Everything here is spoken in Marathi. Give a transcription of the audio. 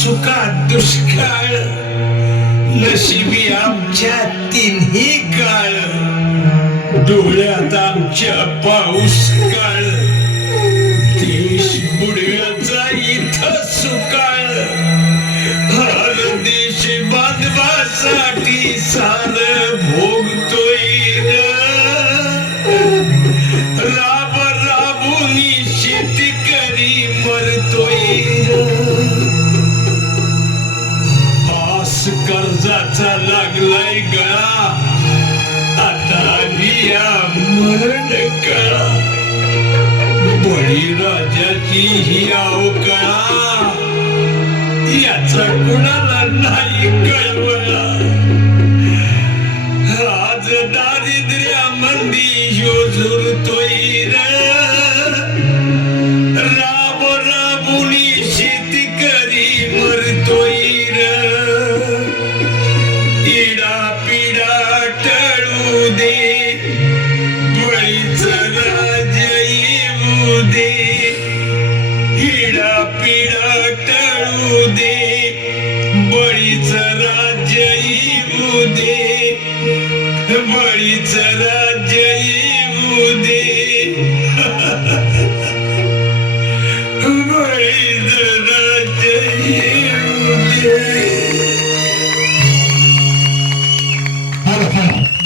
सुखात दुष्काळ नशिबी आमच्या तिन्ही काळ डोळ्यात आमच्या पाऊस काळ देश बुडव्याचा इथं सुकाळ हर देश बांधवासाठी सार भोगतोय राब राबुनी शेतकरी मरतोय पास कर्जाचा लागलाय गळा आता या मरण कळा बळीराजाची ही अवकाळा याचा कुणाला नाही कळवला आज दारिद्र्यामंदी ह्यो झुरतोय राब राबुनी शेतकरी मरतोय इडा पिडा टळू दे बळीच राज येऊ दे इडा पिडा टळू दे बळीच राज्य येऊ दे बळीच